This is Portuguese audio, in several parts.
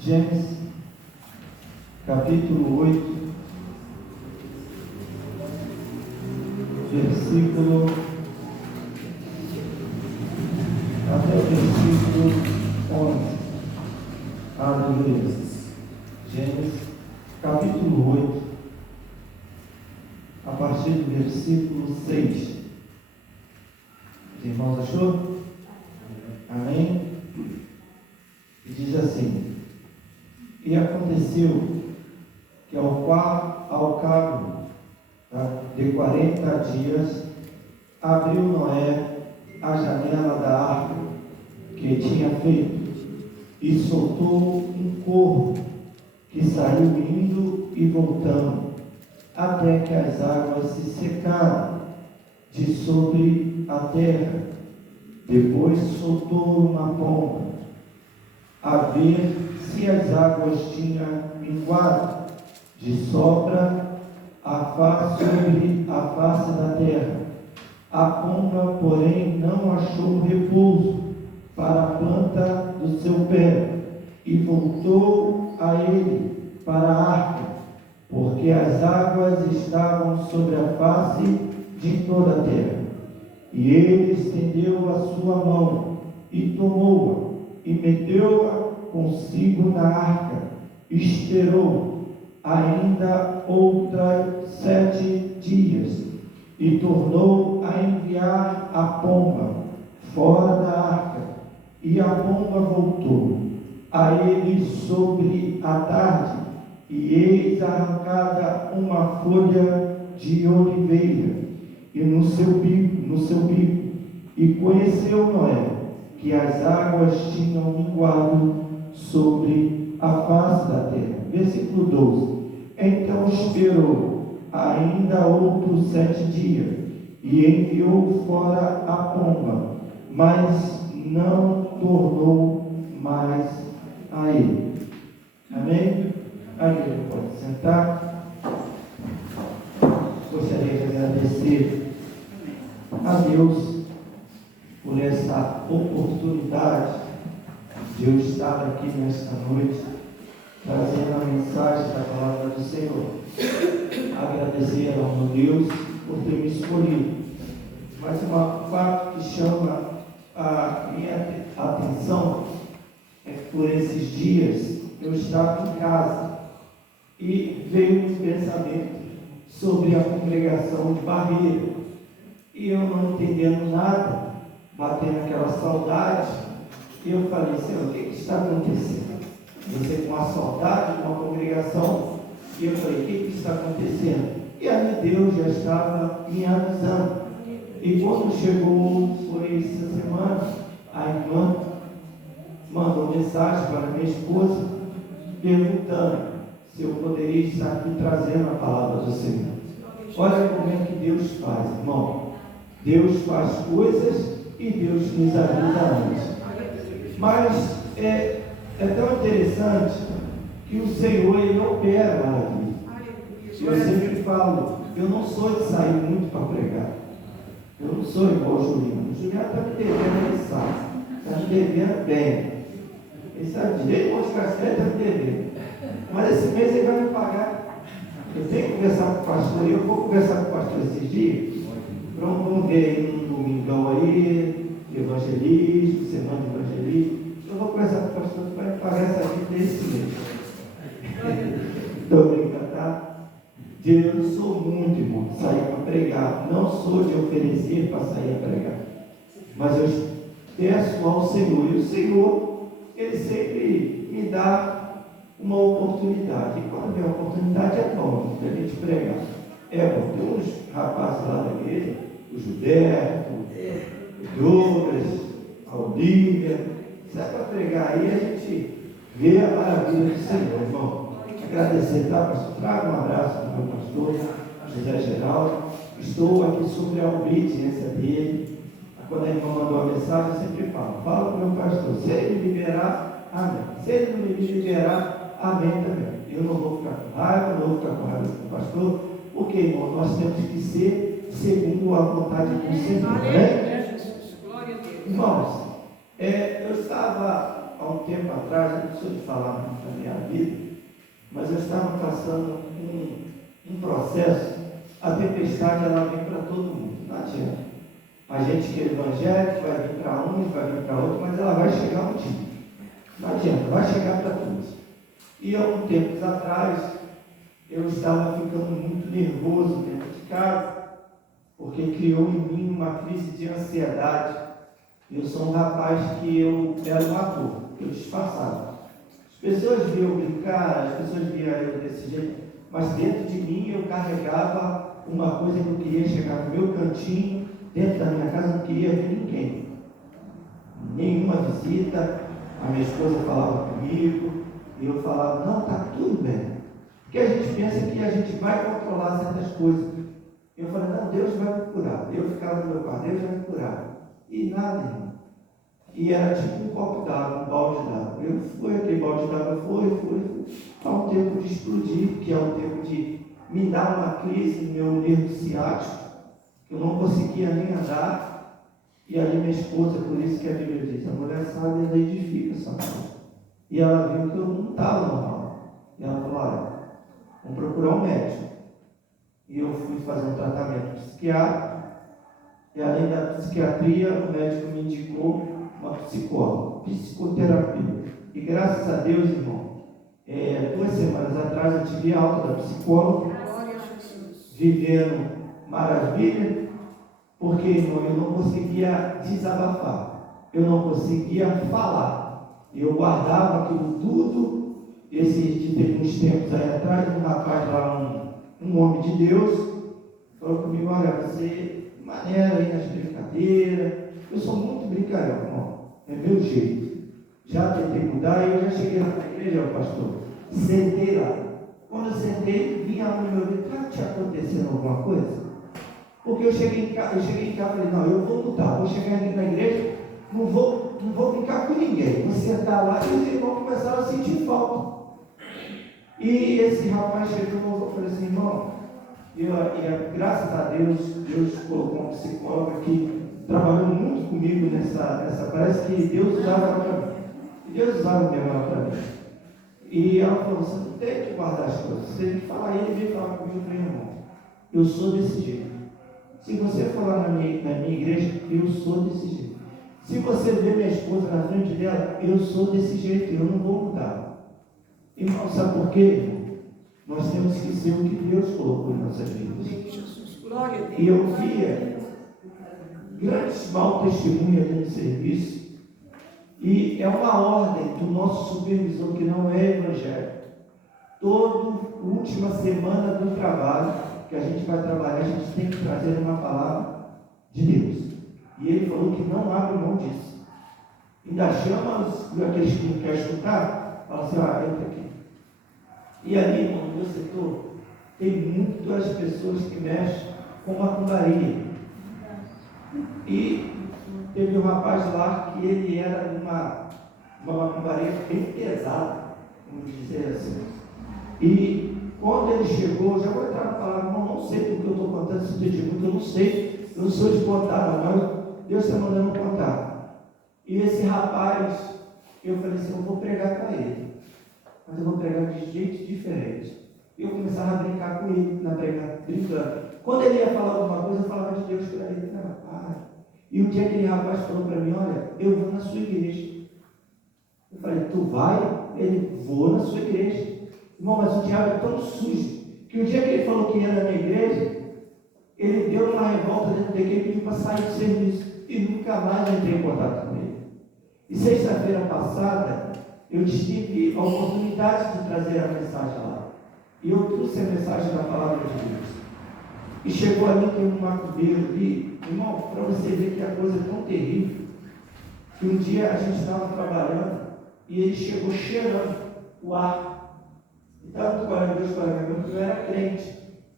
Gênesis, capítulo 8, versículo até o versículo 11. Aleluia. Gênesis, capítulo 8, a partir do versículo 6. Os irmãos achou? Amém? E diz assim: e aconteceu que ao cabo de 40 dias, abriu Noé a janela da arca que tinha feito, e soltou um corvo que saiu indo e voltando, até que as águas se secaram de sobre a terra. Depois soltou uma pomba, a ver se as águas tinham minguado de sobra sobre a face da terra. A pomba, porém, não achou repouso para a planta do seu pé, e voltou a ele para a arca, porque as águas estavam sobre a face de toda a terra. E ele estendeu a sua mão e tomou-a, e meteu-a consigo na arca. Esperou ainda outros 7 dias, e tornou a enviar a pomba fora da arca, e a pomba voltou a ele sobre a tarde, e eis arrancada uma folha de oliveira, e no seu bico, e conheceu Noé que as águas tinham minguado sobre a face da terra. Versículo 12. Então esperou ainda outros 7 dias, e enviou fora a pomba, mas não tornou mais a ele. Amém? A igreja pode sentar. Gostaria de agradecer a Deus por essa oportunidade de eu estar aqui nesta noite, trazendo a mensagem da palavra do Senhor. Agradecer ao meu Deus por ter me escolhido. Mas um fato que chama a minha atenção é que por esses dias eu estava em casa e veio um pensamento sobre a congregação de Barreira, e eu não entendendo nada, batendo aquela saudade, e eu falei: Senhor, o que está acontecendo? Você com a saudade de uma congregação, e eu falei: o que está acontecendo? E aí Deus já estava me avisando. E quando chegou, foi essa semana, a irmã mandou mensagem para minha esposa, perguntando se eu poderia estar aqui trazendo a palavra do Senhor. Olha como é que Deus faz, irmão. Deus faz coisas e Deus nos avisa antes. Mas é tão interessante que o Senhor, Ele opera na vida. Eu sempre falo, eu não sou de sair muito para pregar. Eu não sou igual o Juliano. O Juliano está me devendo mensagem. Está me devendo bem. Ele sabe direito, o Castelo está me devendo. Mas esse mês ele vai me pagar. Eu tenho que conversar com o pastor, e eu vou conversar com o pastor esses dias. Vamos ver aí um domingão aí, de evangelismo, semana de evangelismo. Eu vou conversar com o pastor que vai me pagar essa vida desse mês. Estou brincando, tá? Eu não sou muito, irmão, de sair para pregar. Não sou de oferecer para sair a pregar. Mas eu peço ao Senhor, e o Senhor, Ele sempre me dá uma oportunidade. E quando vem a oportunidade é bom de a gente pregar. É bom. Tem uns rapazes lá da igreja, o Gilberto, o Douglas, a Olívia, sai para pregar aí, a gente vê a maravilha do Senhor, irmão. Agradecer, tá, pastor? Traga um abraço para o meu pastor, José Geraldo. Estou aqui sobre a obediência dele. Quando a irmã mandou a mensagem, eu sempre falo: fala para o meu pastor, se ele liberar, amém. Se ele não me liberar, amém também. Eu não vou ficar com raiva, não vou ficar com raiva com o pastor, porque, irmão, nós temos que ser segundo a vontade do Senhor, né? Irmãos, eu estava há um tempo atrás, eu não sou de falar muito da minha vida, mas eu estava passando um processo. A tempestade, ela vem para todo mundo, não adianta. A gente que é evangélico vai vir para uns, vai vir para outros, mas ela vai chegar um dia. Não adianta, vai chegar para todos. E há uns tempos atrás, eu estava ficando muito nervoso dentro de casa, porque criou em mim uma crise de ansiedade. Eu sou um rapaz que eu era um ator, eu disfarçava. As pessoas viam eu brincar, as pessoas viam eu desse jeito, mas dentro de mim eu carregava uma coisa que eu queria chegar no meu cantinho, dentro da minha casa, não queria ver ninguém. Nenhuma visita, a minha esposa falava comigo, e eu falava, não, está tudo bem. Porque a gente pensa que a gente vai controlar certas coisas. Eu falei, não, Deus vai me curar. Eu ficava no meu quarto, Deus vai me curar. E nada, irmão. E era tipo um copo d'água, um balde d'água. Eu fui, aquele balde d'água foi. Há um tempo de explodir, que é um tempo de me dar uma crise no meu nervo ciático, que eu não conseguia nem andar. E ali minha esposa, por isso que a Bíblia diz, a mulher sabe, ela edifica essa casa. E ela viu que eu não estava normal. E ela falou, olha, vamos procurar um médico. E eu fui fazer um tratamento psiquiátrico. E além da psiquiatria, o médico me indicou uma psicóloga, psicoterapia. E graças a Deus, irmão, 2 semanas atrás eu tive alta da psicóloga, vivendo maravilha, porque, irmão, eu não conseguia desabafar, eu não conseguia falar. Eu guardava aquilo tudo. Teve uns tempos aí atrás, um rapaz lá, um homem de Deus, falou comigo, olha, você maneira aí nas brincadeiras. Eu sou muito brincalhão, irmão. É meu jeito. Já tentei mudar e eu já cheguei lá na igreja, pastor. Sentei lá. Quando eu sentei, vinha a mãe meu ouvido, está te acontecendo alguma coisa? Porque eu cheguei em casa e falei, não, eu vou mudar, vou chegar aqui na igreja, não vou brincar com ninguém. Vou sentar lá e os irmãos começaram a sentir falta. E esse rapaz chegou e falou assim, irmão, graças a Deus, Deus colocou uma psicóloga que trabalhou muito comigo nessa parece que Deus usava ela para mim. Deus usava mesmo ela para mim. E ela falou, você não tem que guardar as coisas, você tem que falar. E ele veio falar comigo, eu falei, irmão, eu sou desse jeito. Se você falar na minha igreja, eu sou desse jeito. Se você ver minha esposa na frente dela, eu sou desse jeito, eu não vou mudar. Irmão, sabe por quê? Nós temos que ser o que Deus colocou em nossas vidas. E eu via grandes mau testemunhos no serviço. E é uma ordem do nosso supervisor, que não é evangélico. Toda última semana do trabalho que a gente vai trabalhar, a gente tem que trazer uma palavra de Deus. E ele falou que não abre mão disso. Ainda chama aqueles que não querem escutar, fala assim, entra aqui. E ali, irmão, no meu setor, tem muitas pessoas que mexem com macumbaria. E teve um rapaz lá que ele era uma macumbaria bem pesada, vamos dizer assim. E quando ele chegou, já vou entrar na palavra, irmão, não sei porque eu estou contando esse testemunho, eu não sei, eu não sou de contar, mas Deus está mandando contar. E esse rapaz, eu falei assim, eu vou pregar para ele. Mas eu vou pregar de jeito diferente. Eu começava a brincar com ele, brincando. Quando ele ia falar alguma coisa, eu falava de Deus para ele. E um dia aquele rapaz falou para mim, olha, eu vou na sua igreja. Eu falei, tu vai? Ele, vou na sua igreja. Irmão, mas o diabo é tão sujo, que o dia que ele falou que ia na minha igreja, ele deu uma revolta dentro dele, ele pediu para sair do serviço. E nunca mais eu entrei em contato com ele. E sexta-feira passada, eu tive a oportunidade de trazer a mensagem lá. E eu trouxe a mensagem da palavra de Deus. E chegou ali, tem um macumbeiro ali, irmão, para você ver que a coisa é tão terrível, que um dia a gente estava trabalhando e ele chegou cheirando o ar. E estava trabalhando Deus para mim, porque eu era crente.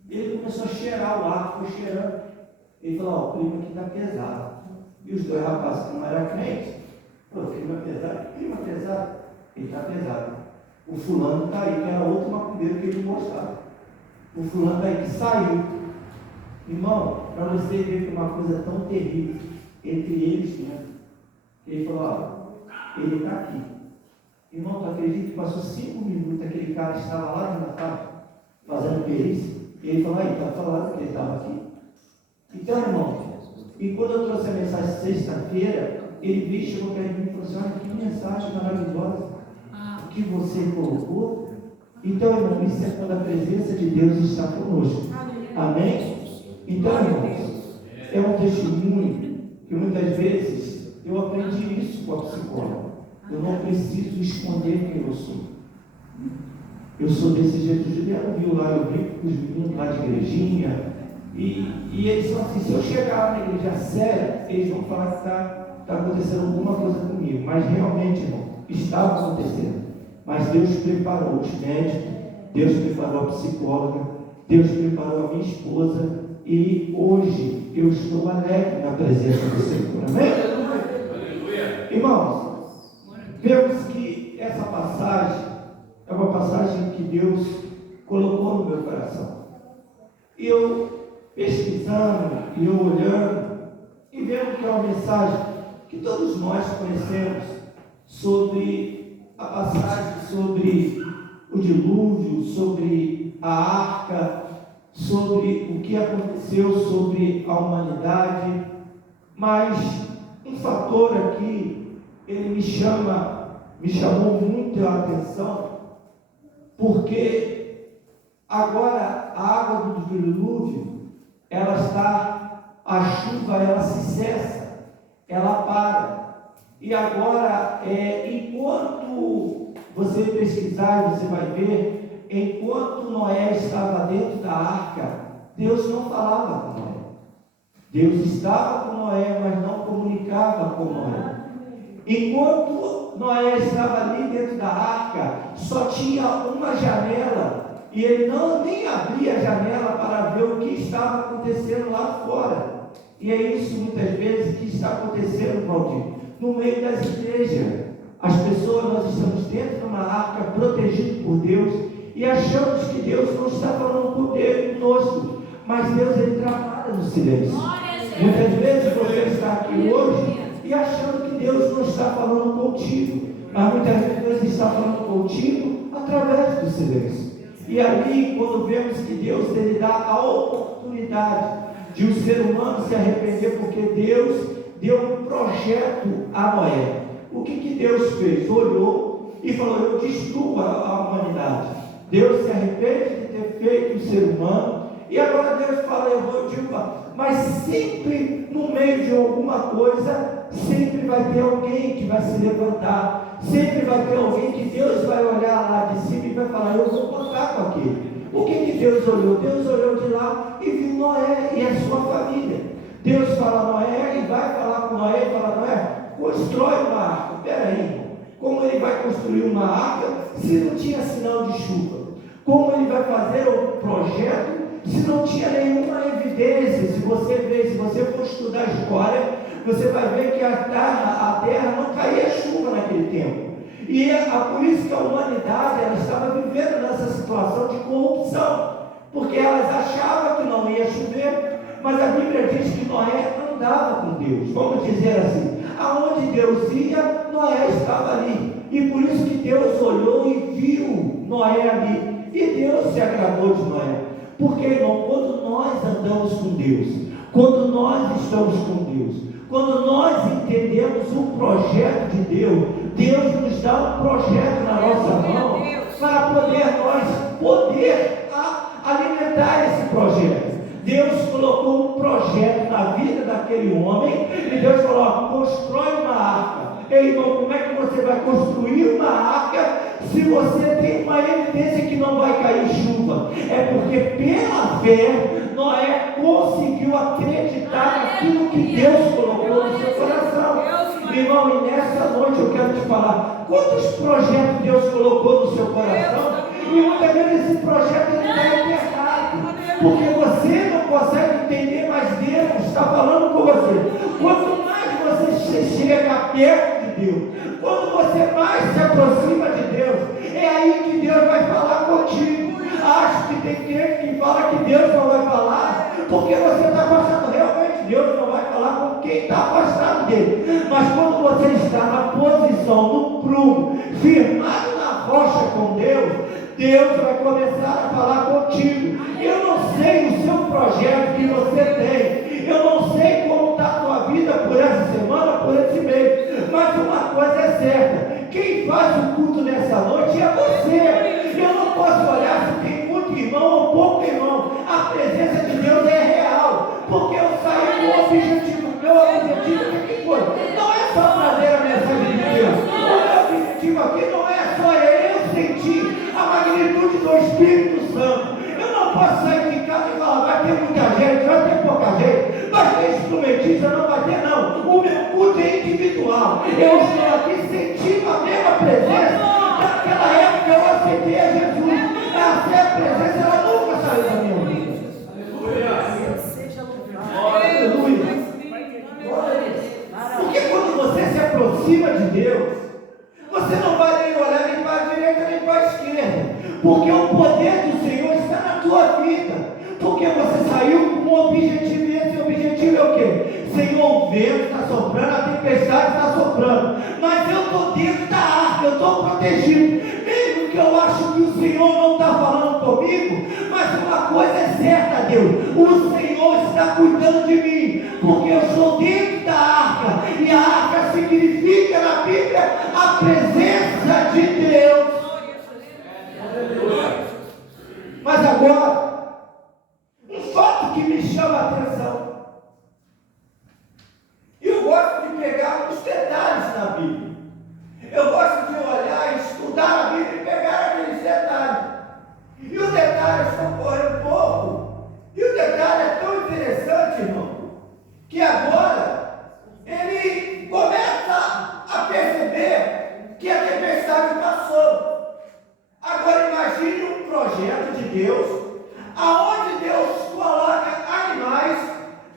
E ele começou a cheirar o ar, foi cheirando. Ele falou, o clima aqui está pesado. E os dois rapazes que não eram crentes, falou, clima pesado. Ele está pesado. O fulano está aí, que era outro macumbeiro que ele mostrava. O fulano está aí que saiu. Irmão, para você ver que uma coisa tão terrível entre eles, né? Ele falou, ele está aqui. Irmão, tu acredita que passou 5 minutos, aquele cara estava lá na tarde, fazendo perícia, e ele falou, aí, está falando que ele estava aqui? Então, irmão, e quando eu trouxe a mensagem sexta-feira, ele veio, chegou para mim e falou assim, olha que mensagem maravilhosa, o que você colocou. Então, irmão, isso é quando a presença de Deus está conosco. Amém? Então, irmãos, é um testemunho que muitas vezes eu aprendi isso com a psicóloga. Eu não preciso esconder quem eu sou. Eu sou desse jeito. O Juliano viu lá, eu brinco com os meninos lá de igrejinha. E eles falam assim, se eu chegar lá na igreja séria, eles vão falar que está acontecendo alguma coisa comigo. Mas realmente, irmão, estava acontecendo. Mas Deus preparou os médicos, Deus preparou a psicóloga, Deus preparou a minha esposa. E hoje eu estou alegre na presença do Senhor. Amém? Aleluia. Irmãos, vemos que essa passagem é uma passagem que Deus colocou no meu coração. E eu pesquisando, e eu olhando, e vendo que é uma mensagem que todos nós conhecemos sobre a passagem, sobre o dilúvio, sobre a arca, sobre o que aconteceu sobre a humanidade. Mas um fator aqui, ele me chamou muito a atenção, porque agora a água do dilúvio, a chuva ela se cessa, ela para. E agora, enquanto você pesquisar, você vai ver, enquanto Noé estava dentro da arca, Deus não falava com Noé. Deus estava com Noé, mas não comunicava com Noé. Enquanto Noé estava ali dentro da arca, só tinha uma janela, e ele nem abria a janela para ver o que estava acontecendo lá fora. E é isso muitas vezes que está acontecendo, Valdir, no meio das igrejas. As pessoas, nós estamos dentro de uma arca, protegidos por Deus, e achamos que Deus não está falando conosco, mas Deus, ele trabalha no silêncio. Muitas vezes você está aqui hoje e achando que Deus não está falando contigo, mas muitas vezes Deus está falando contigo através do silêncio. E ali, quando vemos que Deus, ele dá a oportunidade de o ser humano se arrepender, porque Deus deu um projeto a Noé. O que Deus fez? Olhou e falou, eu destruo a humanidade. Deus se arrepende de ter feito o ser humano, e agora Deus fala, eu vou derrubar. Mas sempre no meio de alguma coisa, sempre vai ter alguém que vai se levantar, sempre vai ter alguém que Deus vai olhar lá de cima e vai falar, eu vou contar com aquele. O que Deus olhou? Deus olhou de lá e viu Noé e a sua família. Deus fala a Noé e vai falar com Noé e fala, Noé, constrói uma arca. Peraí, irmão, como ele vai construir uma arca se não tinha sinal de chuva? Como ele vai fazer o projeto se não tinha nenhuma evidência? Se você for estudar a história, você vai ver que a terra não caía chuva naquele tempo. E por isso que a humanidade ela estava vivendo nessa situação de corrupção, porque elas achavam que não ia chover, mas a Bíblia diz que Noé andava com Deus. Vamos dizer assim, aonde Deus ia, Noé estava ali. E por isso que Deus olhou e viu Noé ali. E Deus se agradou de Noé. Porque, irmão, quando nós andamos com Deus, quando nós estamos com Deus, quando nós entendemos o projeto de Deus, Deus nos dá um projeto na nossa mão para poder alimentar esse projeto. Deus colocou um projeto na vida daquele homem e Deus falou, constrói uma arca. Ei, irmão, como é que você vai construir uma arca se você tem uma evidência que não vai cair chuva? É porque pela fé Noé conseguiu acreditar naquilo que Deus colocou no seu coração. Irmão, e nessa noite eu quero te falar, quantos projetos Deus colocou no seu coração? E muitas vezes esse projeto está enterrado, porque você não consegue entender, mas Deus está falando com você. Quanto mais você chega perto de Deus, quando você mais se aproxima de Deus, é aí que Deus vai falar contigo. Acho que tem gente que fala que Deus não vai falar, porque você está afastado. Realmente Deus não vai falar com quem está afastado dele. Mas quando você está na posição, no prumo, firmado Deus vai começar a falar contigo. Eu não sei o seu projeto que você tem, eu não sei como está a tua vida por essa semana, por esse mês, mas uma coisa é certa: quem faz o culto nessa noite é você. Eu não posso olhar se tem muito irmão ou pouco irmão. A presença de Deus é real, porque eu saí com o objetivo. Meu objetivo, o que foi? Não é só trazer a mensagem de Deus. O meu objetivo aqui não é só eu sentir a magnitude do Espírito Santo. Eu não posso sair de casa e falar: vai ter muita gente, vai ter pouca gente, vai ter instrumentista, não vai ter não. O meu culto é individual. Eu estou aqui sentindo a mesma presença. Naquela época eu aceitei a Jesus. Essa presença, ela nunca saiu da minha vida. Aleluia. Porque quando você se aproxima de Deus, você não vai nem olhar nem para a direita nem para a esquerda, porque o poder do Senhor está na tua vida, porque você saiu com um objetivo, e esse objetivo é o quê? Senhor, o vento está soprando, a tempestade está soprando, mas eu estou dentro da arca, eu estou protegido, mesmo que eu acho que o Senhor não está falando comigo, mas uma coisa é certa, Deus: o Senhor está cuidando de mim, porque eu estou dentro da arca, e a arca significa na Bíblia a presença de Deus. Mas agora, um fato que me chama a atenção, eu gosto de pegar os detalhes na Bíblia, eu gosto de olhar, estudar a Bíblia e pegar aqueles detalhes, e os detalhes concorrem um pouco, e o detalhe é tão interessante, irmão, que agora ele começa a perceber que a tempestade passou. Agora imagine um projeto de Deus, aonde Deus coloca animais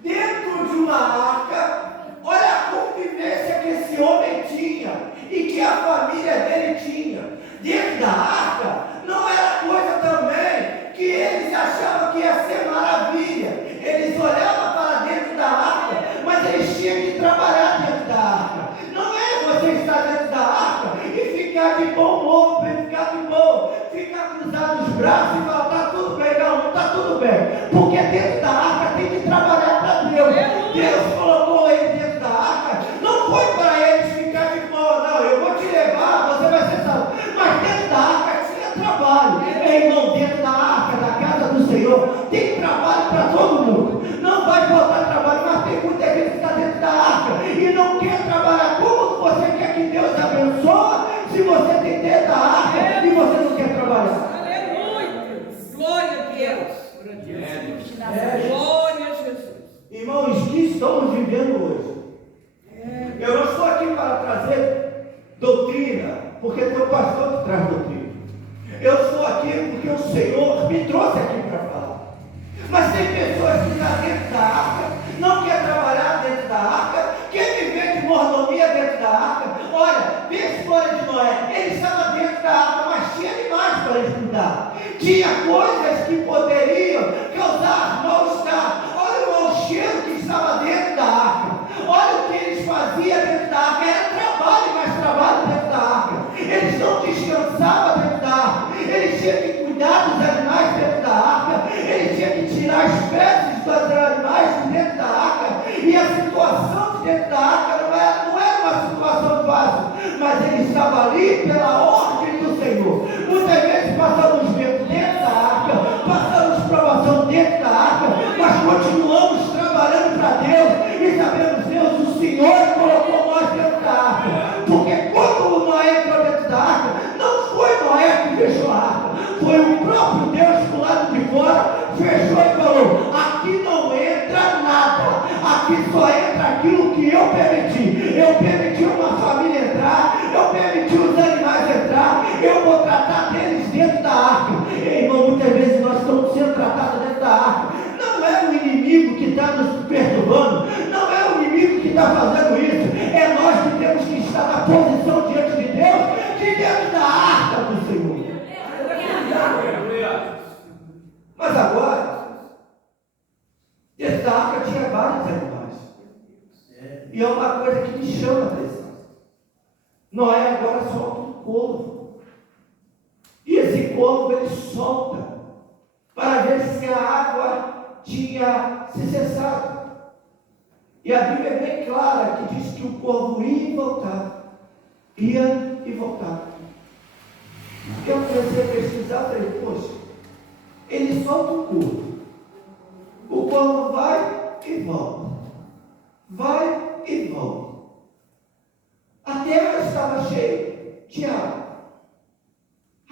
dentro de uma arca. Olha a convivência que esse homem tinha e que a família dele tinha. Dentro da arca não era coisa também que eles achavam que ia ser maravilha. Eles olhavam para dentro da arca, mas eles tinham que trabalhar dentro da arca. Não é você estar dentro da arca e ficar de bom humor, ficar de boa, ficar cruzado os braços e falar: está tudo bem. Não está tudo bem, porque dentro da arca tem que trabalhar para Deus. Deus colocou ele dentro da arca, não foi para eles ficar de boa, não, eu vou te levar, você vai ser salvo. Mas dentro da arca tinha trabalho. Irmão, dentro da arca, da casa do Senhor, tem trabalho para todo mundo. Não vai faltar trabalho, mas tem muita gente que está dentro da arca e não quer trabalhar. Como você quer que Deus abençoe se você tem dentro da arca e você não quer trabalhar? Aleluia! Glória a Deus! Glória a Jesus! Irmãos, o que estamos vivendo hoje? Eu não estou aqui para trazer doutrina, porque tem um pastor que traz doutrina. Eu estou aqui porque o Senhor me trouxe aqui para falar. Mas tem pessoas que estão dentro da arca, não quer trabalhar dentro da arca, quer viver de mordomia dentro da arca. Olha, vê a história de Noé. Ele estava dentro da arca, mas tinha animais para ele cuidar. Tinha coisas que poderiam causar mal-estar. Olha o cheiro que estava dentro da arca. Olha o que eles faziam dentro da arca. Era trabalho, mais trabalho dentro da arca. Eles não descansavam dentro da arca. Eles tinham que cuidar dos animais dentro da arca. Eles tinham que tirar as fezes dos animais de dentro da arca. E a situação de dentro da arca não era uma situação fácil, mas ele estava ali pela ordem do Senhor. Muitas vezes passamos vento dentro da arca, passamos provação dentro da arca, mas continuamos trabalhando para Deus e sabemos: Deus, o Senhor colocou nós dentro da arca. Porque quando Noé entrou dentro da arca, não foi Noé que fechou a arca, foi o próprio Deus do lado de fora, fechou e falou: aqui não entra nada, aqui só entra aquilo que eu permiti. Eu permiti uma família entrar, eu permiti os animais entrar, eu vou tratar deles dentro da arca. Irmão, muitas vezes nós estamos sendo tratados dentro da arca. Não é o inimigo que está nos perturbando, não é o inimigo que está fazendo isso, é nós que temos que estar na posição diante de Deus, de dentro da arca do Senhor. Mas agora, dentro da arca tinha vários animais. E é uma coisa que me chama a atenção. corvo ele solta para ver se a água tinha se cessado. E a Bíblia é bem clara que diz que o corvo ia e voltava. Ia e voltava. Eu comecei a pesquisar, falei, poxa, ele solta o corvo. O corvo vai e volta. Vai e volta. A terra estava cheia de água.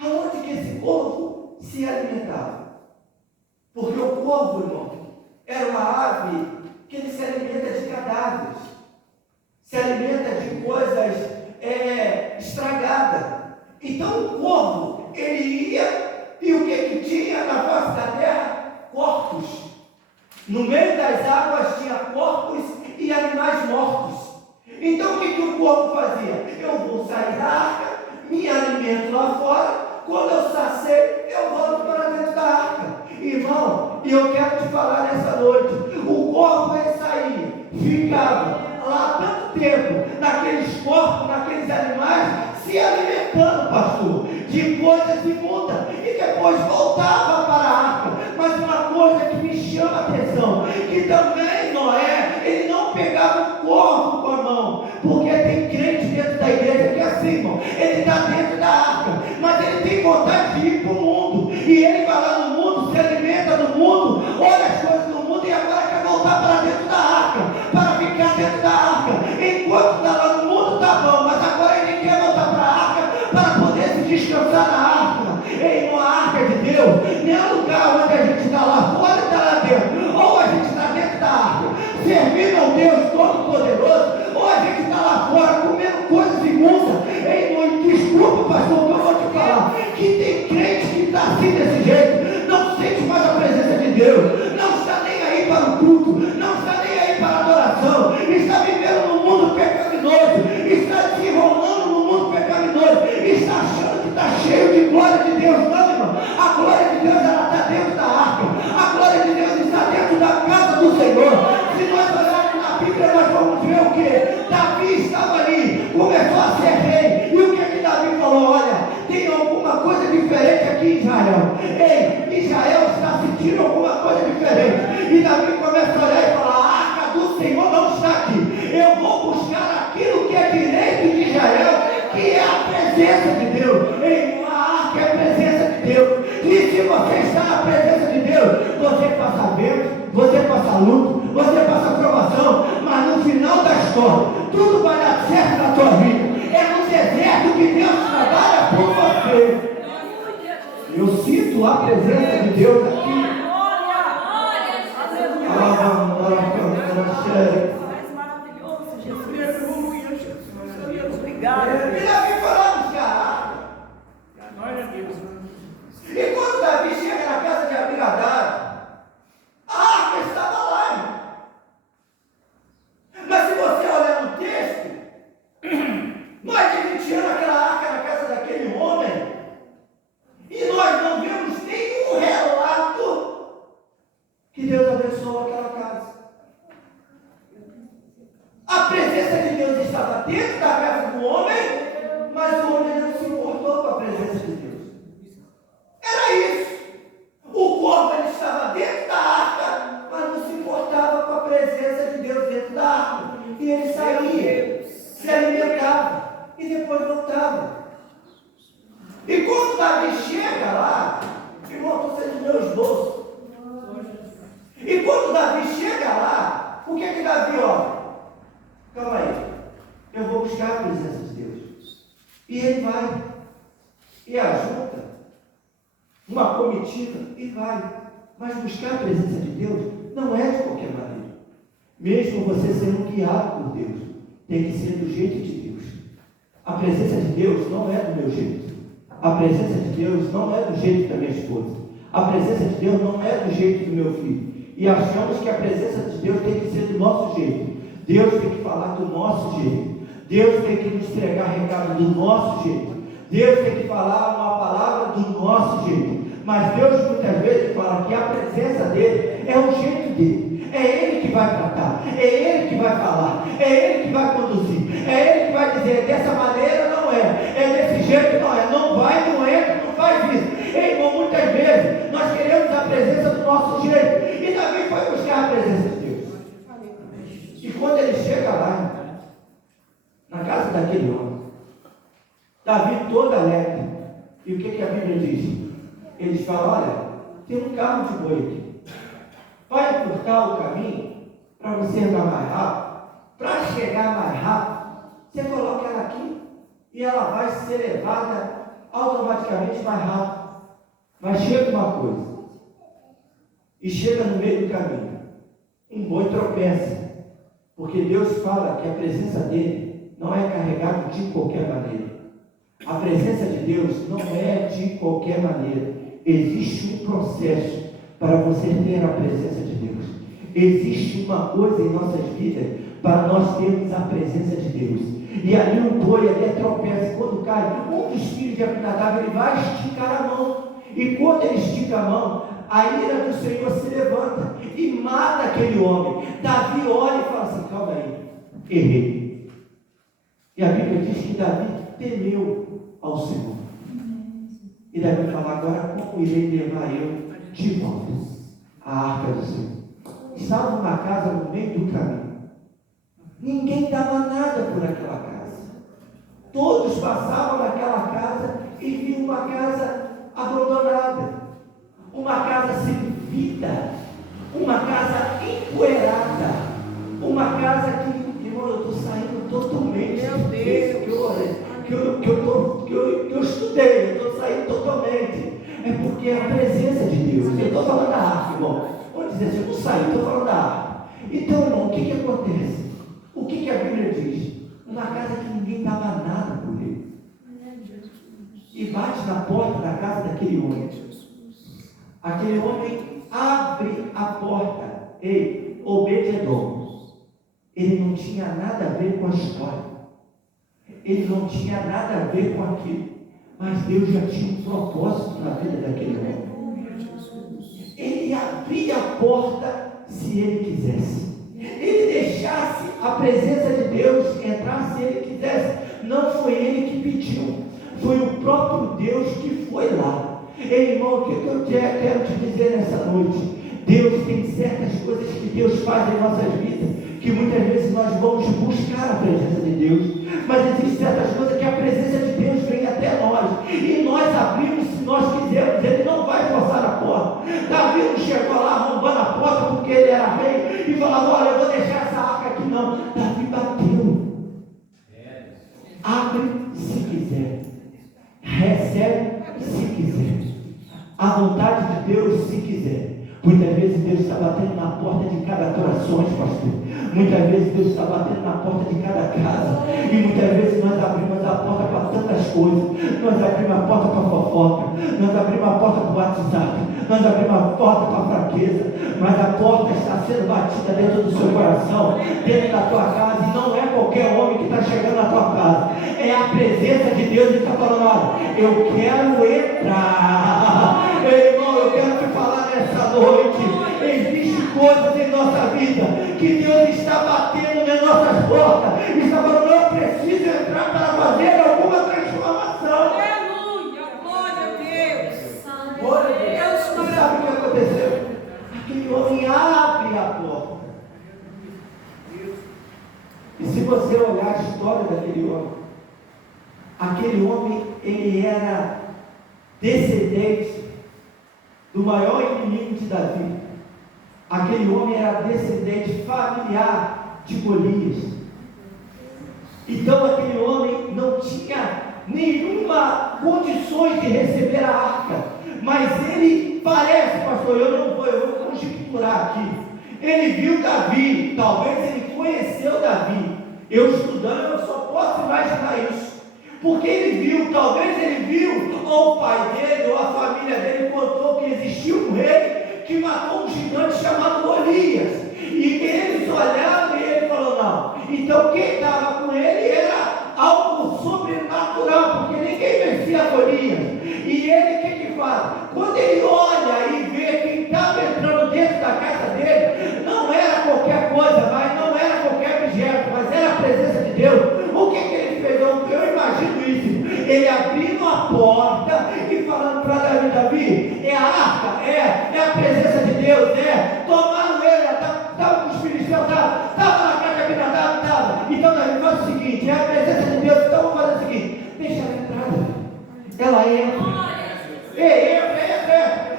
Aonde que esse corvo se alimentava? Porque o corvo, irmão, era uma ave que ele se alimenta de cadáveres, se alimenta de coisas estragadas. Então o corvo, ele ia, e o que tinha na face da terra? Corpos. No meio das águas tinha corpos e animais mortos. Então o que o corvo fazia? Eu vou sair da arca, me alimento lá fora, quando eu sacei, eu volto para dentro da arca. Irmão, e eu quero te falar nessa noite, o corvo ele saía, ficava lá tanto tempo, naqueles corpos, naqueles animais, se alimentando, pastor, de coisas imundas, e depois voltava para a arca. Mas uma coisa que me chama a atenção, que também Noé, ele não pegava o corvo com a mão, porque tem crente dentro da igreja que é assim, irmão, ele está dentro da arca, mas ele tem vontade de ir para o mundo, e ele vai lá no mundo, se alimenta do mundo, olha as coisas do mundo, e agora quer voltar para dentro da arca, para ficar dentro da arca. Enquanto está lá no mundo, está bom, mas agora ele quer voltar para a arca, para poder se descansar na arca. Ei, uma arca de Deus, não é lugar onde a gente está lá fora e está lá dentro, ou a gente está dentro da arca, servindo ao Deus Todo-Poderoso, ou a gente está lá fora comendo coisas imundas. Ei, irmão, desculpa, pastor, que eu vou te falar, que tem crente que está assim desse jeito, não sente mais a presença de Deus, não está nem aí para o culto, não está nem aí para a adoração, está vivendo no mundo pecaminoso, está se enrolando no mundo pecaminoso, está achando que está cheio de glória de Deus. Não, irmão, a glória de Deus ela está dentro da arca, a glória de Deus está dentro da casa do Senhor. Se nós olharmos na Bíblia, nós vamos ver o que? Davi estava ali, começou a ser rei, e o que Davi falou? Olha, tem alguma coisa diferente aqui em Israel. Ei, Israel está sentindo alguma coisa diferente, e Davi começa a olhar e falar, a arca do Senhor não está aqui, eu vou buscar aquilo que é direito de Israel, que é a presença de Deus. Ei, a arca é a presença de Deus, e se você está na presença de Deus, você passa vento, você passa luto, você passa provação, mas no final da história, tudo vai dar certo na tua vida. É no deserto que Deus trabalha por você. Eu sinto a presença de Deus aqui. Maravilhoso, Jesus. Aleluia, Jesus. Deus, obrigado. E Davi foi lá buscar a arca. Glória a Deus. E quando Davi chega na casa de Abinadab, a arca estava lá, irmão. Mas se você olhar no texto, mais de 20 anos aquela arca na casa daquele homem, e nós não vemos nenhum relato que Deus abençoou aquela casa. A presença de Deus estava dentro da casa do homem, mas o homem não se importou com a presença de Deus. Era isso. O corpo ele estava dentro da arca, mas não se importava com a presença de Deus dentro da arca. E ele saía, se alimentava e depois voltava. E quando Davi chega lá, irmão, estou sendo dos meus bolsos. E quando Davi chega lá, o que Davi olha? Calma aí, eu vou buscar a presença de Deus. E ele vai, e ajunta uma comitiva e vai. Mas buscar a presença de Deus não é de qualquer maneira. Mesmo você sendo guiado por Deus, tem que ser do jeito de Deus. A presença de Deus não é do meu jeito. A presença de Deus não é do jeito da minha esposa. A presença de Deus não é do jeito do meu filho. E achamos que a presença de Deus tem que ser do nosso jeito. Deus tem que falar do nosso jeito. Deus tem que nos entregar recado do nosso jeito. Deus tem que falar uma palavra do nosso jeito. Mas Deus muitas vezes fala que a presença dele é o jeito dele. É ele que vai tratar, é ele que vai falar, é ele que vai conduzir, é ele que vai dizer, dessa maneira não é desse jeito não é, não vai, não entra, não faz isso. chega lá, na casa daquele homem, Davi todo alegre. E o que a Bíblia diz? Eles falam: olha, tem um carro de boi aqui, vai encurtar o caminho para você andar mais rápido. Para chegar mais rápido, você coloca ela aqui e ela vai ser levada automaticamente mais rápido. Mas chega uma coisa, e chega no meio do caminho, um boi tropeça, porque Deus fala que a presença dele não é carregada de qualquer maneira. A presença de Deus não é de qualquer maneira. Existe um processo para você ter a presença de Deus. Existe uma coisa em nossas vidas para nós termos a presença de Deus. E ali o boi ali tropeça. Quando cai, um dos filhos de Abinadab, ele vai esticar a mão. E quando ele estica a mão, a ira do Senhor se levanta e mata aquele homem. Davi olha e fala assim: calma aí, errei. E a Bíblia diz que Davi temeu ao Senhor. E Davi fala: agora como irei levar eu de volta a arca do Senhor? Estava numa casa no meio do caminho. Ninguém dava nada por aquela casa. Todos passavam naquela casa e viam uma casa abandonada, uma casa sem vida, uma casa empoeirada, uma casa que, irmão, eu estou saindo totalmente. Meu Deus, que eu estudei, eu estou saindo totalmente. É porque é a presença de Deus. Eu estou falando da arca, irmão. Vamos dizer assim, eu não saí, estou falando da arca. Então, irmão, o que acontece? O que a Bíblia diz? Uma casa que ninguém dava nada por ele. E bate na porta da casa daquele homem. Aquele homem abre a porta. Ei, Obed-Edom, ele não tinha nada a ver com a história. Ele não tinha nada a ver com aquilo. Mas Deus já tinha um propósito na vida daquele homem. Ele abria a porta se ele quisesse. Ele deixasse a presença de Deus entrar se ele quisesse. Não foi ele que pediu. Foi o próprio Deus que foi lá. Ei, irmão, o que eu quero te dizer nessa noite? Deus tem certas coisas que Deus faz em nossas vidas, que muitas vezes nós vamos buscar a presença de Deus. Mas existem certas coisas que a presença de Deus vem até nós. E nós abrimos se nós quisermos. Ele não vai forçar a porta. Davi não chegou lá arrombando a porta porque ele era rei e falava: olha, eu vou deixar essa arca aqui. Não. Davi bateu. Abre se quiser. Recebe se quiser. A vontade de Deus se quiser. Muitas vezes Deus está batendo na porta de cada coração, pastor. Muitas vezes Deus está batendo na porta de cada casa. E muitas vezes nós abrimos a porta para tantas coisas. Nós abrimos a porta para fofoca. Nós abrimos a porta para o WhatsApp. Nós abrimos a porta para a fraqueza. Mas a porta está sendo batida dentro do seu coração, dentro da tua casa. E não é qualquer homem que está chegando na tua casa. É a presença de Deus que está falando: olha, eu quero entrar. Ei, irmão, eu quero te falar nessa noite. Existem coisas em nossa vida que Deus está batendo nas nossas portas. Está falando: eu preciso entrar para fazer alguma transformação. aleluia, glória a Deus. Glória a Deus. Você sabe o que aconteceu? Aquele homem abre a porta. E se você olhar a história aquele homem, ele era descendente do maior inimigo de Davi. Aquele homem era descendente familiar de Golias. Então aquele homem não tinha nenhuma condições de receber a arca. Mas ele parece, pastor, eu vou conjecturar aqui. Ele viu Davi, talvez ele conheceu Davi. Eu estudando, eu só posso imaginar isso. Porque ele viu, talvez ele viu, ou o pai dele, ou a família dele contou que existia um rei que matou um gigante chamado Golias. E eles olharam e ele falou: não. Então quem estava com ele era algo sobrenatural, porque ninguém vencia Golias. E ele, o que faz? Quando ele olha e vê quem estava entrando dentro da casa dele, não era qualquer coisa, mas não era qualquer objeto, mas era a presença de Deus. O que ele fez? Eu imagino isso. Ele abrindo a porta e falando para Davi: é a arca, é a presença de Deus, tomaram ele, estava com os filisteus, estava na casa de Abinadab, entre. Ei, entra.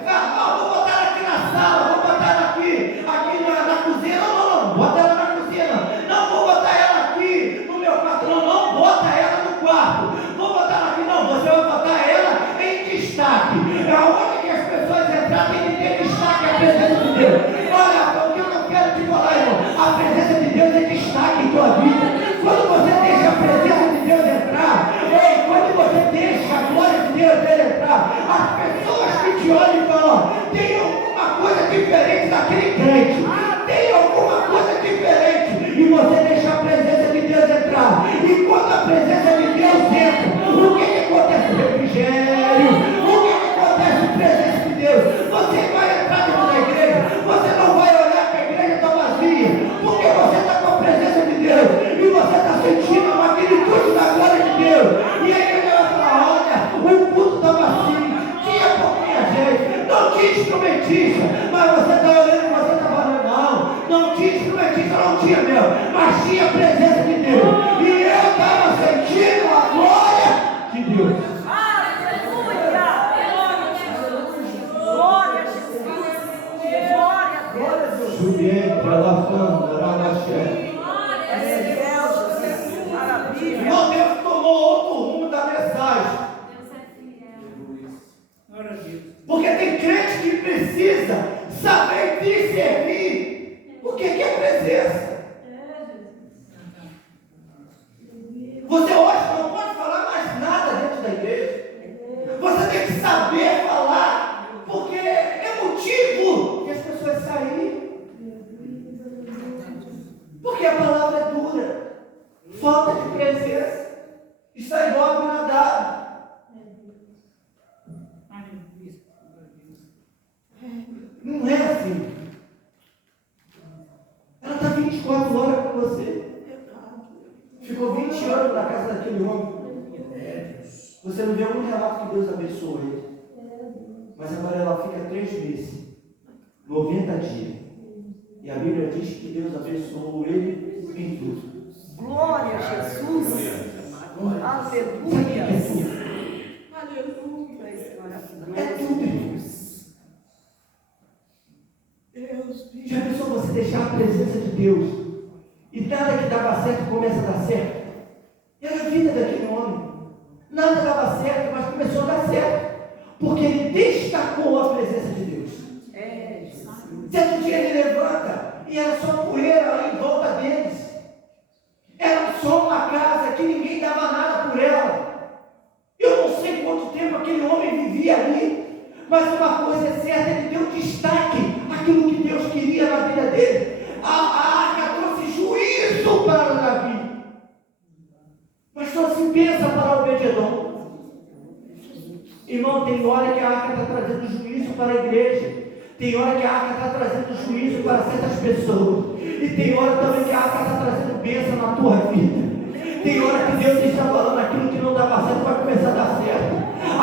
Ah, vou botar ela aqui na sala, vou botar ela aqui na cozinha. Não, bota ela na cozinha. Não, vou botar ela aqui no meu quarto. Não, bota ela no quarto. Vou botar ela aqui. Não, você vai botar ela em destaque. É onde que as pessoas entrarem, tem que ter destaque a presença de Deus. Olha, o que eu quero te falar, irmão, a presença de Deus é destaque em tua vida. Quando você deixa a presença de Deus entrar, quando você deixa a glória de Deus entrar, as pessoas que te olham e falam, tem alguma coisa diferente daquele crente, tem alguma coisa diferente, e você deixa a presença de Deus entrar, e quando a presença de Deus entra, o que acontece? Refrigério, o que acontece? Presença de Deus. Você vai entrar dentro da igreja, você não vai olhar que a igreja está vazia, porque você está com a presença de Deus, e você está sentindo a magnitude da glória de Deus, e a igreja vai falar, olha, o culto estava assim, tinha pouquinha gente, não tinha instrumentista, mas você está olhando e você está falando, não tinha instrumentista, não tinha mesmo, mas tinha a presença de Deus, e eu estava sentindo a glória de Deus. Não, Deus tomou outro rumo da mensagem. Porque tem crente que precisa saber discernir o que é presença. Você hoje não pode falar mais nada dentro da igreja. Você tem que saber falar, porque é motivo que as pessoas saírem. Porque a palavra é dura, falta de presença, está igual a Abinadab. Não é assim. Ela está 24 horas com você. Ficou 20 anos na casa daquele homem. Você não vê um relato que Deus abençoou ele. Mas agora ela fica 3 meses, 90 dias. E a Bíblia diz que Deus abençoou ele em tudo. Glória a Jesus. Aleluia. É tudo, irmãos. Já pensou você deixar a presença de Deus e nada que dava certo começa a dar certo? Era a vida daquele homem. Nada dava certo, mas começou a dar certo. Porque ele destacou a presença de Deus. Certo dia ele levanta e era só poeira lá em volta deles. Era só uma casa que ninguém dava nada por ela. Eu não sei quanto tempo aquele homem vivia ali, mas uma coisa é certa, ele deu destaque àquilo que Deus queria na vida dele. A arca trouxe juízo para Davi, mas só se pensa para Obed-Edom. Irmão, tem hora que a arca está trazendo juízo para a igreja. Tem hora que a arca está trazendo juízo para certas pessoas. E tem hora também que a arca está trazendo bênção na tua vida. Tem hora que Deus está falando aquilo que não dava certo vai começar a dar certo.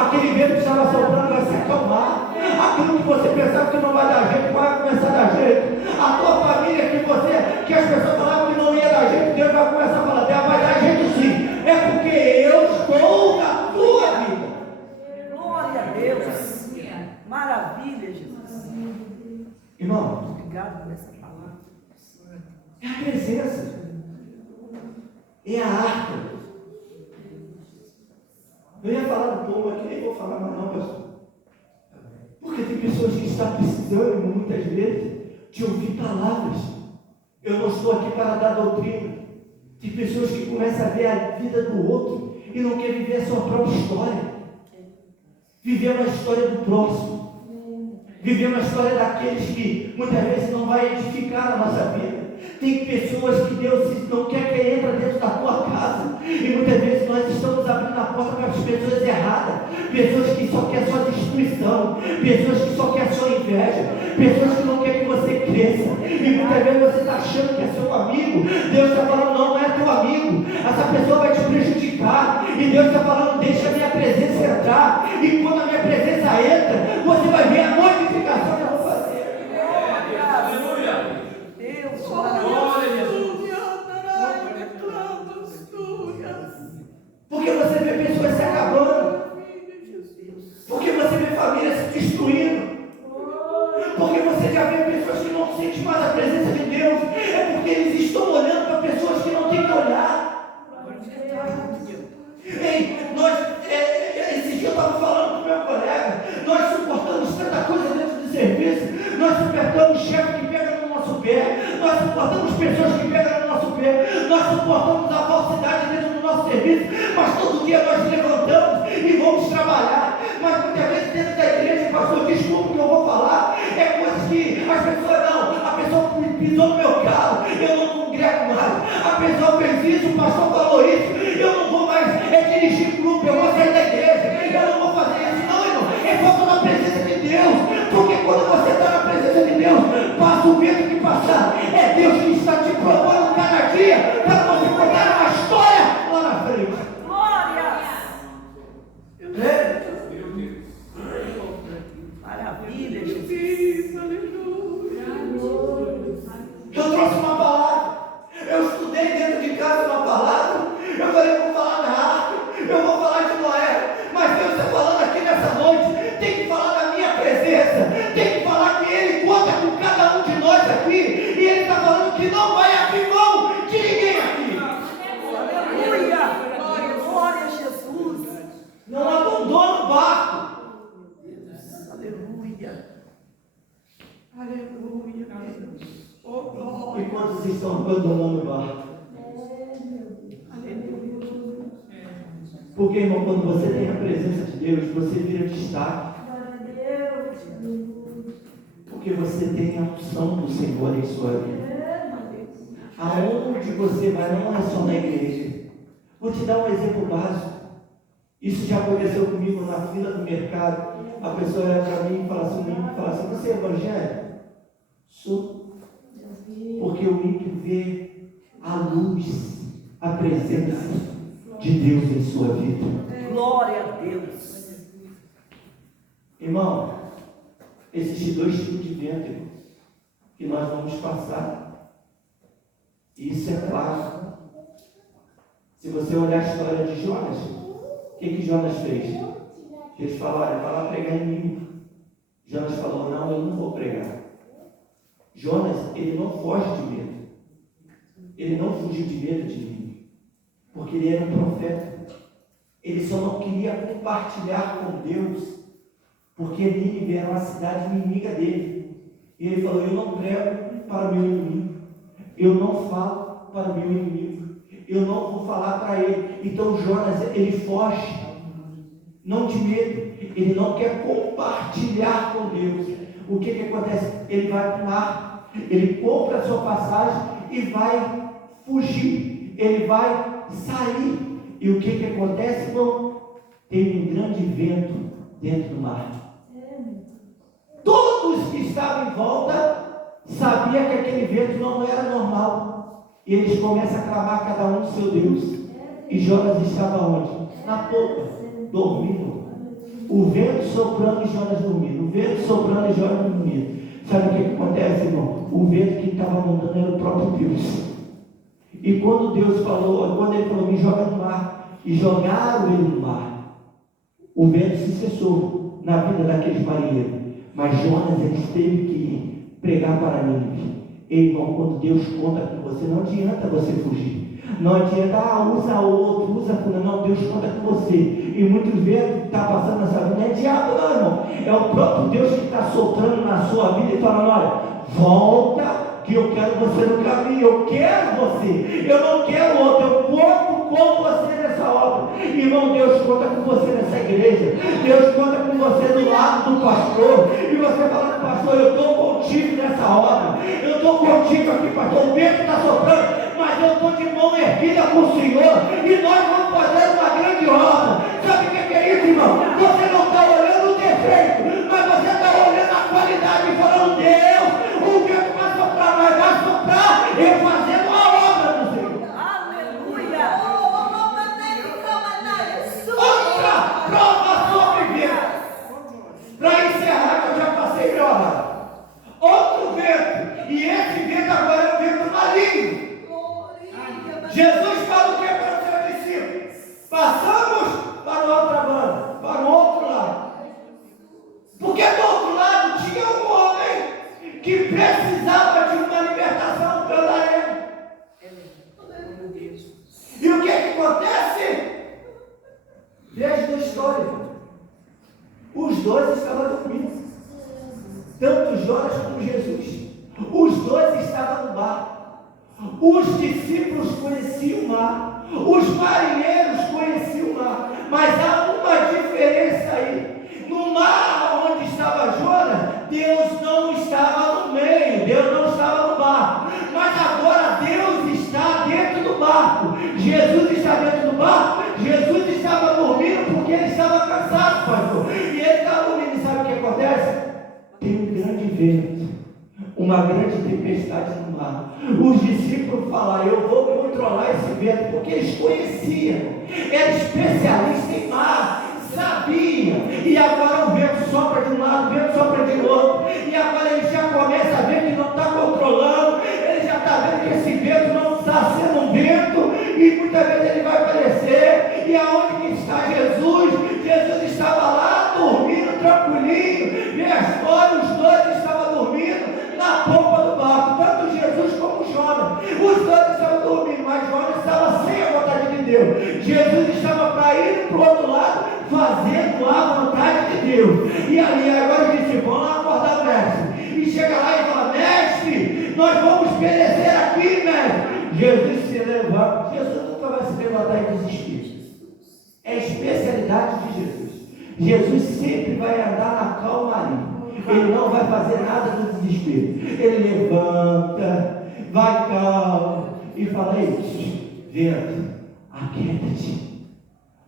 Aquele vento que estava soprando vai se acalmar. Aquilo que você pensava que não vai dar jeito vai começar a dar jeito. A tua família que as pessoas falavam que não ia dar jeito, Deus vai começar a falar dela, vai dar jeito sim. É porque eu estou na tua vida. Glória a Deus. Maravilha, Jesus. Irmão, Obrigado por essa palavra. é a presença. É a arca. Eu ia falar do povo aqui, nem vou falar mais não, pastor. Porque tem pessoas que estão precisando, muitas vezes, de ouvir palavras. Eu não estou aqui para dar doutrina. Tem pessoas que começam a ver a vida do outro e não querem viver a sua própria história. Viver uma história do próximo. Viver uma história daqueles que muitas vezes não vai edificar a nossa vida. Tem pessoas que Deus não quer que entre dentro da tua casa. E muitas vezes nós estamos abrindo a porta para as pessoas erradas. Pessoas que só querem sua destruição. Pessoas que só querem sua inveja. Pessoas que não querem que você cresça. E muitas vezes você está achando que é seu amigo. Deus está falando, não é teu amigo. Essa pessoa vai te prejudicar. E Deus está falando, deixa a minha presença entrar. E quando a minha presença entra, você vai ver a modificação que eu vou fazer. Aleluia. Deus, porque você vê pessoas se acabando. vê famílias se destruindo. Porque você já vê pessoas que não sentem mais a presença de Deus. É porque eles estão olhando para pessoas que não têm que olhar. Ei, esse dia eu estava falando com o meu colega, nós suportamos tanta coisa dentro do serviço, nós suportamos chefe que pega no nosso pé, nós suportamos pessoas que pegam no nosso pé, nós suportamos a falsidade dentro do nosso serviço, mas todo dia nós levantamos e vamos trabalhar. Mas muitas vezes dentro da igreja, pastor, desculpa o que eu vou falar, é coisas que as pessoas não, a pessoa pisou no meu carro, eu não congrego mais, a pessoa fez isso, o pastor falou isso, eu não vou mais dirigir grupo, eu vou sair da igreja, eu não vou fazer isso, não, irmão, é falta da presença de Deus, porque quando você está na presença de Deus, passa o vento que passar, é Deus que está te provando cada dia, para você contar uma história lá na frente. Glória! Maravilha, Jesus. Eu trouxe uma palavra, eu estudei dentro de casa uma palavra, eu falei, vou falar da arca, eu vou falar de Noé, mas Deus está falando aqui nessa noite, tem que falar da minha presença, tem que falar que Ele conta com cada um de nós aqui, e Ele está falando que não vai abrir mão de ninguém aqui. Aleluia! Glória a Jesus! Não abandona o barco. Aleluia! Aleluia! Oh, E glória! quantos estão abandonando o barco? Porque, irmão, quando você tem a presença de Deus, você vira destaque. Porque você tem a unção do Senhor em sua vida. Aonde você vai, não é só na igreja. Vou te dar um exemplo básico. Isso já aconteceu comigo na fila do mercado. A pessoa olha para mim e fala assim, você é evangélico? Sou. Porque o ímpio vê a luz, a presença de Deus em sua vida. Glória a Deus! Irmão, existem dois tipos de vento, irmão, que nós vamos passar. Isso é claro. Se você olhar a história de Jonas, o que Jonas fez? Eles falaram, vai lá pregar em mim. Jonas falou, não, eu não vou pregar. Jonas, ele não foge de medo. Ele não fugiu de medo de mim. Porque ele era um profeta. Ele só não queria compartilhar com Deus, porque Nínive era uma cidade inimiga dele. E ele falou, eu não prego para o meu inimigo. Eu não falo para o meu inimigo. Eu não vou falar para ele. Então Jonas, ele foge. Não de medo. Ele não quer compartilhar com Deus. O que acontece? Ele vai para o mar. Ele compra a sua passagem e vai fugir. Ele vai sair. E o que acontece, irmão? Tem um grande vento dentro do mar. Todos que estavam em volta sabiam que aquele vento não era normal. E eles começam a clamar cada um do seu Deus. E Jonas estava onde? Na popa, dormindo. O vento soprando e Jonas dormindo. O vento soprando e Jonas dormindo. Sabe o que acontece, irmão? O vento que estava mandando era o próprio Deus. E quando Deus falou, quando ele falou, me joga no mar, e jogaram ele no mar, o vento se cessou na vida daqueles marinheiros. Mas Jonas, ele teve que pregar para Nínive. Irmão, quando Deus conta com você, não adianta você fugir. Não adianta, usa outro, usa fulano. Não, Deus conta com você. E muitos ventos que está passando nessa vida, não é diabo não, irmão. É o próprio Deus que está soprando na sua vida e falando, olha, volta, que eu quero você no caminho, eu quero você, eu não quero outro, eu conto com você nessa obra. Irmão, Deus conta com você nessa igreja, Deus conta com você do lado do pastor, e você falando, pastor, eu estou contigo nessa obra, eu estou contigo aqui, pastor, o vento está soprando, mas eu estou de mão erguida com o Senhor, e nós vamos fazer uma grande obra. Sabe o que é isso, irmão? Você não está olhando o defeito, mas você está olhando a qualidade e falando, Deus, o vento vai soprar, mas vai soprar, eu fazendo a obra do Senhor. Aleluia! Outra prova sobre vento. Para encerrar, que eu já passei minha hora. Outro vento, e esse vento agora é o vento maligno. Jesus fala o que para os seus discípulos? Passamos para outra banda, para o outro lado. que precisava de uma libertação pela ele. E o que acontece? Veja a história. Os dois estavam dormindo. Tanto Jonas como Jesus. Os dois estavam no barco. Os discípulos conheciam o mar. Os marinheiros conheciam o mar. Mas há uma diferença aí. No mar onde estava Jonas, Deus não estava no meio. Deus não estava no barco. Mas agora Deus está dentro do barco. Jesus está dentro do barco. Jesus estava dormindo porque ele estava cansado, pastor. E ele estava dormindo. E sabe o que acontece? Tem um grande vento, uma grande tempestade no mar. Os discípulos falaram: eu vou controlar esse vento, porque eles conheciam, era especialista em mar, sabia. E agora o vento sopra de um lado, o vento sopra de outro, e agora ele já começa a ver que não está controlando, ele já está vendo que esse vento não está sendo um vento, e muitas vezes ele vai aparecer. E aonde que está Jesus? Jesus estava lá dormindo tranquilinho. Vê a história, os dois estavam dormindo na polpa do barco, tanto Jesus como Jonas. Os dois estavam dormindo, mas Jonas estava sem a vontade de Deus. Jesus estava para ir para o outro lado, fazendo a vontade de Deus. E ali agora ele disse: vamos lá acordar o mestre. E chega lá e fala: mestre, nós vamos perecer aqui, mestre. Jesus se levanta. Jesus nunca vai se levantar em desespero. É a especialidade de Jesus. Jesus sempre vai andar na calmaria. Ele não vai fazer nada no desespero. Ele levanta, vai calmo e fala: ei, vento, aquieta-te.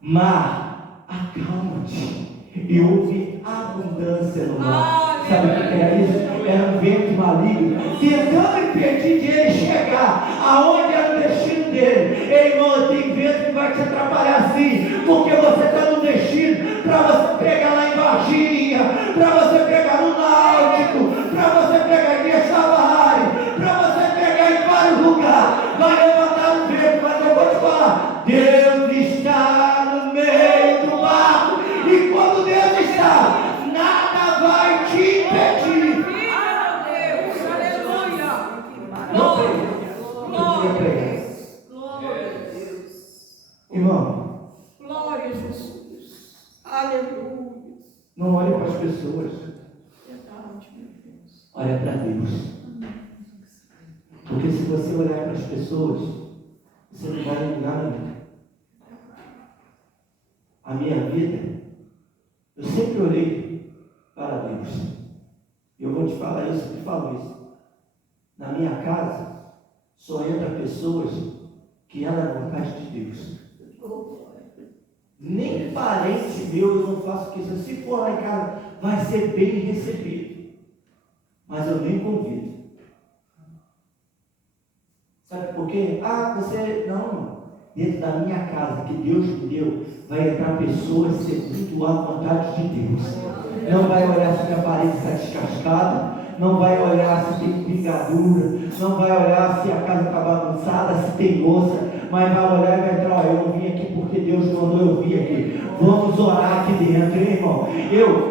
Mar, acalma-te. E houve abundância no mar. Sabe o que era isso? Era um vento maligno tentando impedir de ele chegar aonde era o destino dele. Ei, irmão, tem vento que vai te atrapalhar sim, porque você está no destino para você pegar lá em Varginha, para você pegar no Náutico, para você pegar em Guexavari, para você pegar em vários lugares. Vai levantar o vento, mas eu vou te falar: Deus está no meio do barco, e quando Deus está, nada vai te impedir. Irmão, glória a Jesus, aleluia. Não olhe para as pessoas, olha para Deus. Porque se você olhar para as pessoas, você não vai em lugar nenhum. A minha vida, eu sempre olhei para Deus. Eu vou te falar isso, eu te falo isso. Na minha casa, só entra pessoas que andam na vontade de Deus. Nem parente meu eu não faço questão. Se for lá em casa, vai ser bem recebido. Mas eu nem convido. Sabe por quê? Você... Não. Dentro da minha casa, que Deus me deu, vai entrar pessoas segundo a vontade de Deus. Não vai olhar se a parede está descascada. Não vai olhar se tem pingadura. Não vai olhar se a casa está bagunçada, se tem louça. Mas vai olhar e vai entrar: eu não vim aqui porque Deus mandou eu vir aqui. Vamos orar aqui dentro, hein, irmão?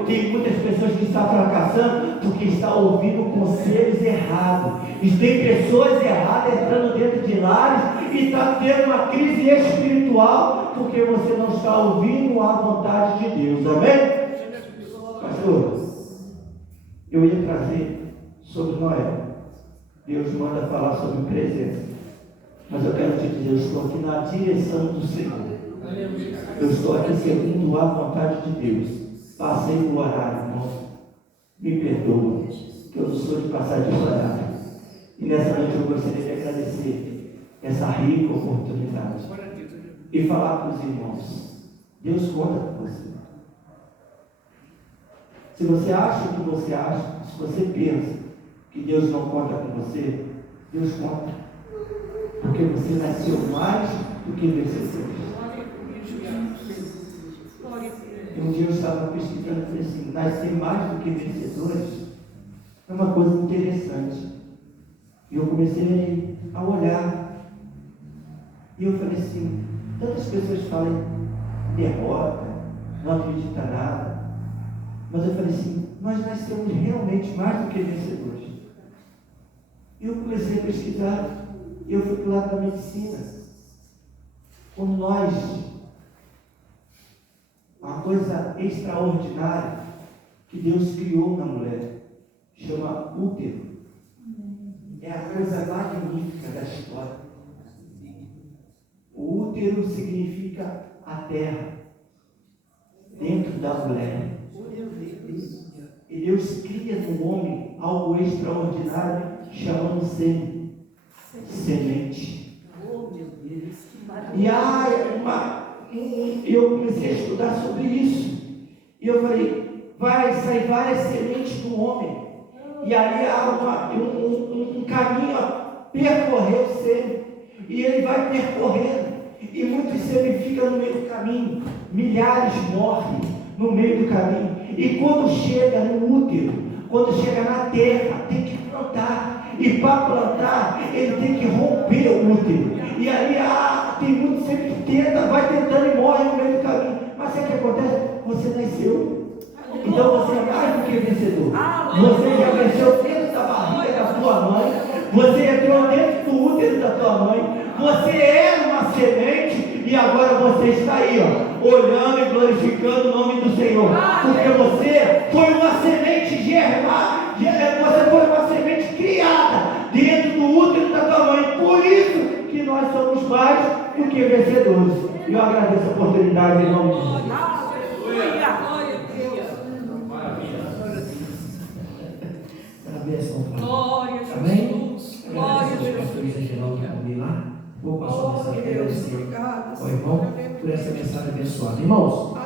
Tem muitas pessoas que estão fracassando porque estão ouvindo conselhos errados. E tem pessoas erradas entrando dentro de lares e está tendo uma crise espiritual porque você não está ouvindo a vontade de Deus. Amém? Pastor, eu ia trazer sobre Noé. Deus manda falar sobre presença. Mas eu quero te dizer, eu estou aqui na direção do Senhor. Eu estou aqui segundo a vontade de Deus. Passei o horário, irmão. Me perdoa, que eu não sou de passar de horário. E nessa noite eu gostaria de agradecer essa rica oportunidade. E falar para os irmãos: Deus conta com você. Se você acha o que você acha, se você pensa que Deus não conta com você, Deus conta. Porque você nasceu mais do que vencedor. Um dia eu estava pesquisando e falei assim: nascer mais do que vencedores é uma coisa interessante. E eu comecei a olhar. E eu falei assim: tantas pessoas falam derrota, não acreditam nada. Mas eu falei assim: nós nascemos realmente mais do que vencedores. Eu comecei a pesquisar, e eu fui para o lado da medicina. Como nós, uma coisa extraordinária que Deus criou na mulher, chama útero. É a coisa magnífica da história. O útero significa a terra, dentro da mulher. E Deus cria no homem algo extraordinário, chamando semente. E eu comecei a estudar sobre isso. E eu falei, vai sair várias sementes do homem. E ali há um caminho a percorrer o sêmen. E ele vai percorrendo. E muitos sêmen ficam no meio do caminho. Milhares morrem no meio do caminho. E quando chega no útero, quando chega na terra, tem que plantar. E para plantar, ele tem que romper o útero. E ali tem muito sêmen que tenta, vai tentando e morre no meio do caminho. Mas sabe o que acontece? Você nasceu. Então você é mais do que vencedor. Você já venceu dentro da barriga da tua mãe. Você entrou dentro do útero da tua mãe. Você era uma semente e agora você está aí, olhando e glorificando o nome do Senhor. Porque você foi uma semente germada. Você foi uma semente criada dentro do útero da tua mãe. Por isso que nós somos mais do que vencedores. E eu agradeço a oportunidade em nome de Jesus. Glória a Amém? Jesus. Glória a Jesus. Vou passar essa Deus, obrigado. ao irmão por essa mensagem abençoada. Irmãos,